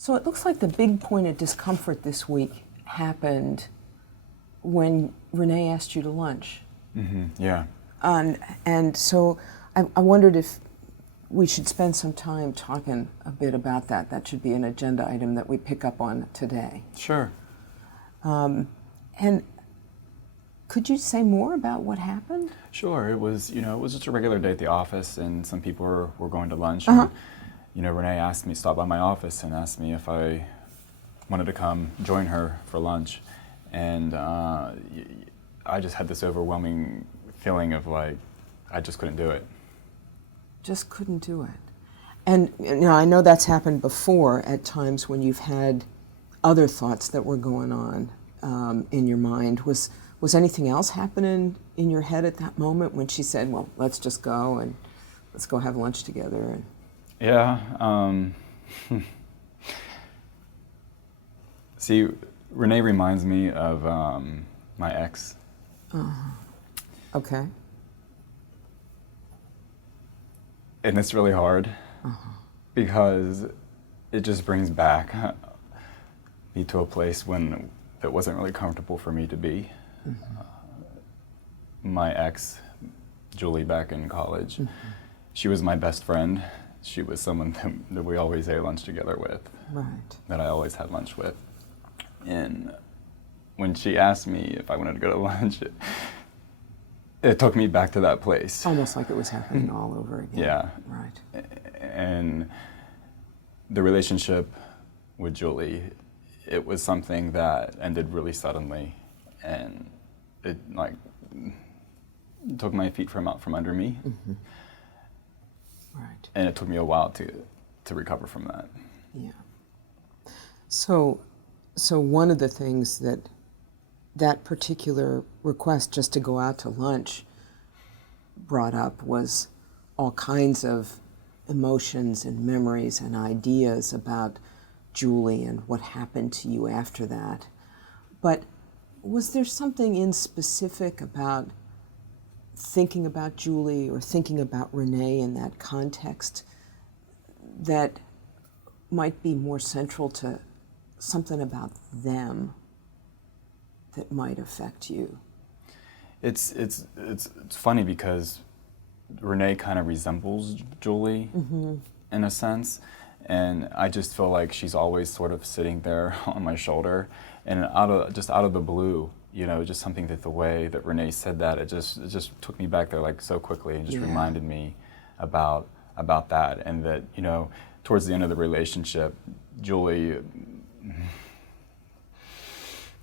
So it looks like the big point of discomfort this week happened when Renee asked you to lunch. Yeah. And so I wondered if we should spend some time talking a bit about that. That should be an agenda item that we pick up on today. Sure. And could you say more about what happened? Sure. It was just a regular day at the office, and some people were going to lunch. Uh-huh. And, Renee asked me, stopped by my office and asked me if I wanted to come join her for lunch. And I just had this overwhelming feeling of like, I just couldn't do it. Just couldn't do it. And I know that's happened before at times when you've had other thoughts that were going on in your mind. Was anything else happening in your head at that moment when she said, well, let's just go and let's go have lunch together? Yeah. See, Renee reminds me of my ex. Okay. And it's really hard because it just brings back me to a place when it wasn't really comfortable for me to be. My ex, Julie, back in college, she was my best friend. She was someone that we always ate lunch together with, Right. that I always had lunch with. And when she asked me if I wanted to go to lunch, it took me back to that place. Almost like it was happening all over again. Yeah. Right. And the relationship with Julie, it was something that ended really suddenly, and it took my feet from under me. Right. And it took me a while to recover from that. Yeah. So one of the things that particular request just to go out to lunch brought up was all kinds of emotions and memories and ideas about Julie and what happened to you after that. But was there something in specific about thinking about Julie or thinking about Renee in that context that might be more central to something about them that might affect you? It's funny because Renee kind of resembles Julie in a sense, and I just feel like she's always sort of sitting there on my shoulder, and out of the blue, just something that the way that Renee said that, it just took me back there like so quickly and just reminded me about that, and that towards the end of the relationship, Julie,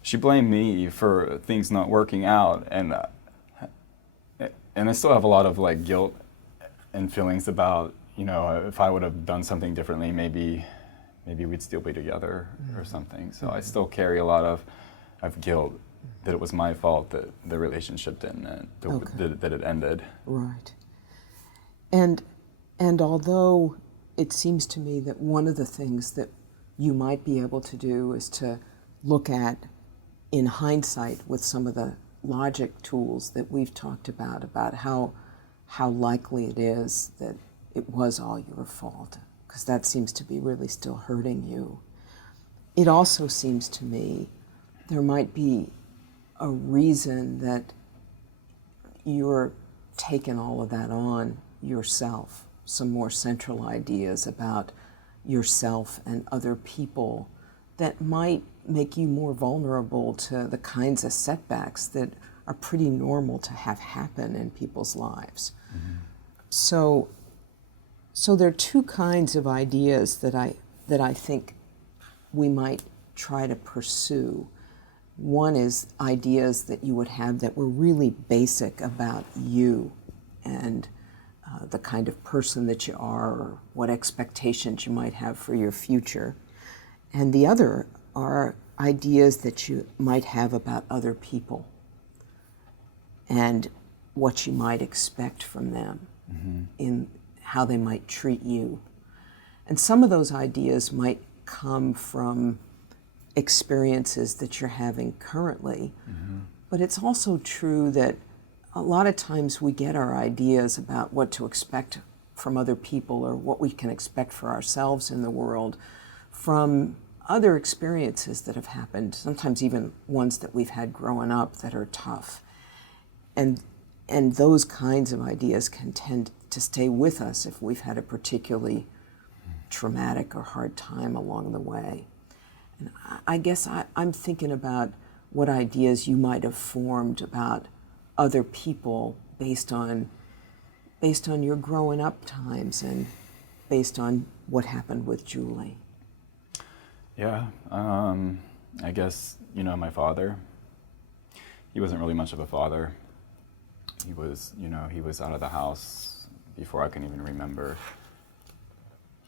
she blamed me for things not working out, and I still have a lot of like guilt and feelings about if I would have done something differently, maybe we'd still be together or something. So I still carry a lot of guilt that it was my fault that the relationship didn't end, that it ended. Right. And although it seems to me that one of the things that you might be able to do is to look at, in hindsight, with some of the logic tools that we've talked about how likely it is that it was all your fault, because that seems to be really still hurting you. It also seems to me there might be a reason that you're taking all of that on yourself, some more central ideas about yourself and other people that might make you more vulnerable to the kinds of setbacks that are pretty normal to have happen in people's lives. So there are two kinds of ideas that I think we might try to pursue. One is ideas that you would have that were really basic about you and the kind of person that you are, or what expectations you might have for your future. And the other are ideas that you might have about other people and what you might expect from them in how they might treat you. And some of those ideas might come from experiences that you're having currently, but it's also true that a lot of times we get our ideas about what to expect from other people or what we can expect for ourselves in the world from other experiences that have happened, sometimes even ones that we've had growing up that are tough. And those kinds of ideas can tend to stay with us if we've had a particularly traumatic or hard time along the way. And I guess I'm thinking about what ideas you might have formed about other people based on your growing up times and based on what happened with Julie. Yeah, I guess, my father, he wasn't really much of a father. He was out of the house before I can even remember.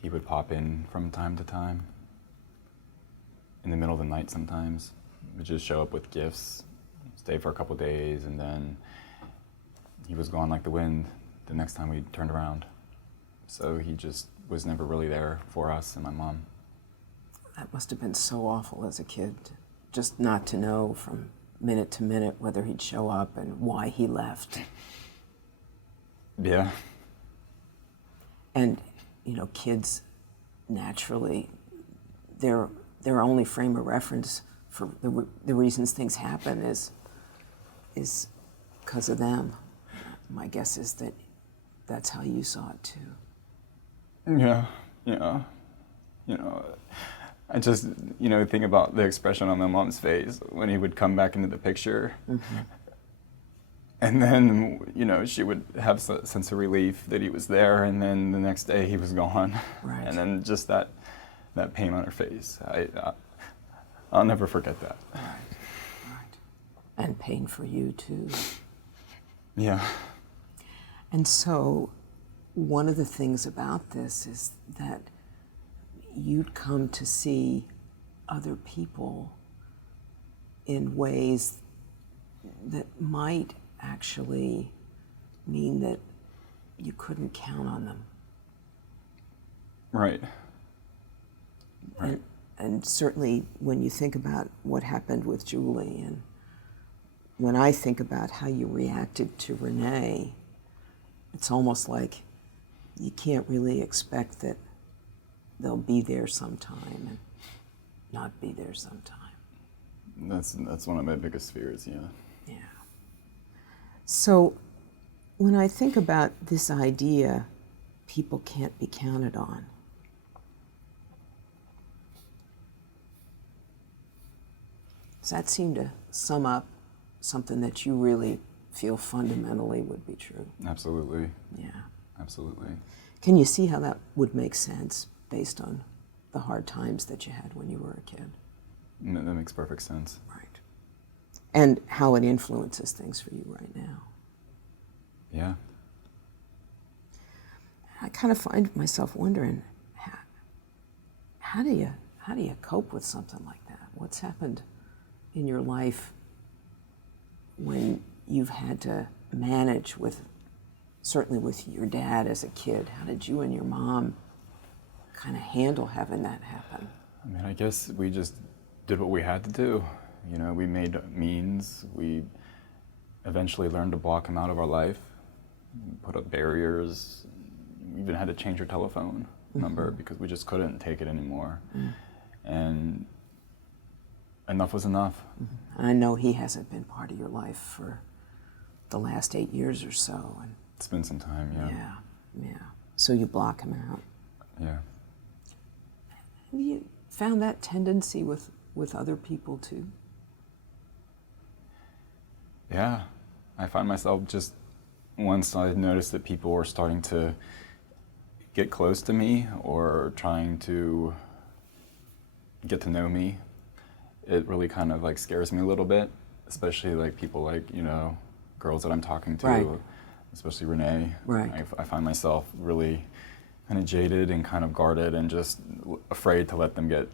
He would pop in from time to time, in the middle of the night sometimes. He would just show up with gifts, stay for a couple days, and then he was gone like the wind the next time we turned around. So he just was never really there for us and my mom. That must have been so awful as a kid, just not to know from minute to minute whether he'd show up and why he left. Yeah. And, kids, naturally, their only frame of reference for the reasons things happen is because of them. My guess is that that's how you saw it too. Yeah. I just, think about the expression on my mom's face when he would come back into the picture. Mm-hmm. And then, she would have a sense of relief that he was there, and then the next day he was gone. Right. And then just that pain on her face. I'll never forget that. Right. And pain for you, too. Yeah. And so one of the things about this is that you'd come to see other people in ways that might actually mean that you couldn't count on them. Right. And certainly when you think about what happened with Julie, and when I think about how you reacted to Renee, it's almost like you can't really expect that they'll be there sometime and not be there sometime. That's one of my biggest fears, yeah. Yeah. So when I think about this idea, people can't be counted on, does that seem to sum up something that you really feel fundamentally would be true? Absolutely. Yeah. Absolutely. Can you see how that would make sense based on the hard times that you had when you were a kid? That makes perfect sense. Right. And how it influences things for you right now. Yeah. I kind of find myself wondering, how do you cope with something like that? What's happened in your life when you've had to manage with, certainly with your dad as a kid? How did you and your mom kind of handle having that happen? I guess we just did what we had to do. We made means. We eventually learned to block him out of our life, put up barriers. We even had to change our telephone number because we just couldn't take it anymore. And enough was enough. And I know he hasn't been part of your life for the last 8 years or so. And it's been some time, yeah. Yeah. So you block him out. Yeah. Have you found that tendency with other people too? Yeah. I find myself just, once I noticed that people were starting to get close to me or trying to get to know me, it really kind of scares me a little bit, especially people girls that I'm talking to, right. Especially Renee. Right. I find myself really kind of jaded and kind of guarded and just afraid to let them get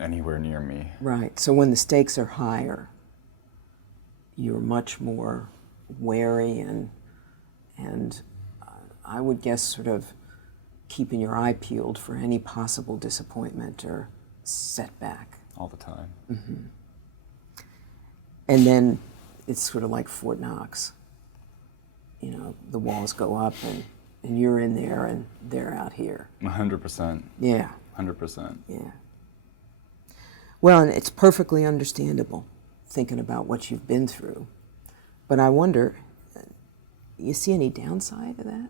anywhere near me. Right. So when the stakes are higher, you're much more wary and I would guess sort of keeping your eye peeled for any possible disappointment or setback. All the time. Mm-hmm. And then it's sort of like Fort Knox. The walls go up and you're in there and they're out here. 100%. Yeah. 100%. Yeah. Well, and it's perfectly understandable thinking about what you've been through. But I wonder, you see any downside to that?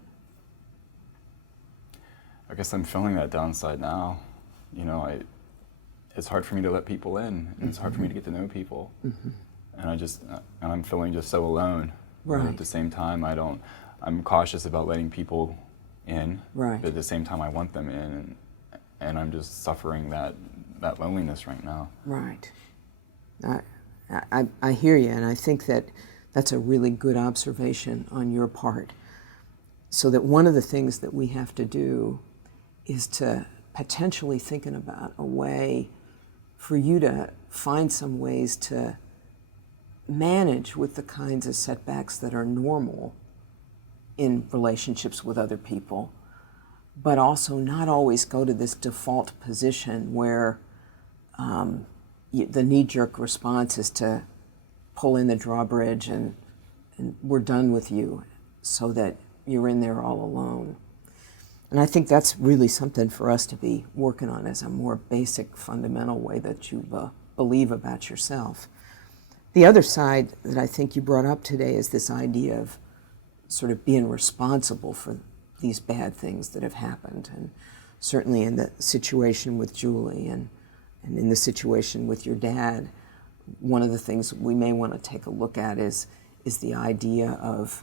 I guess I'm feeling that downside now. You know, it's hard for me to let people in, and it's hard for me to get to know people. And I'm feeling just so alone. Right. But at the same time, I'm cautious about letting people in. Right. But at the same time, I want them in, and I'm just suffering that loneliness right now. Right. I hear you, and I think that that's a really good observation on your part. So that one of the things that we have to do is to potentially thinking about a way for you to find some ways to manage with the kinds of setbacks that are normal in relationships with other people, but also not always go to this default position where the knee-jerk response is to pull in the drawbridge and we're done with you, so that you're in there all alone. And I think that's really something for us to be working on as a more basic, fundamental way that you believe about yourself. The other side that I think you brought up today is this idea of sort of being responsible for these bad things that have happened. And certainly in the situation with Julie and in the situation with your dad, one of the things we may want to take a look at is the idea of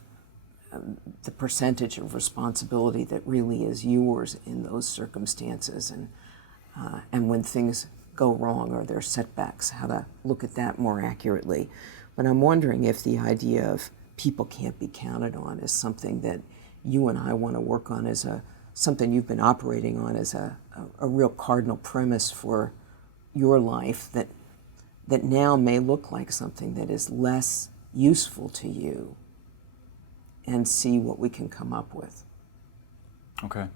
the percentage of responsibility that really is yours in those circumstances, and when things go wrong or there are setbacks, how to look at that more accurately. But I'm wondering if the idea of people can't be counted on is something that you and I want to work on as something you've been operating on as a real cardinal premise for your life that now may look like something that is less useful to you, and see what we can come up with. Okay.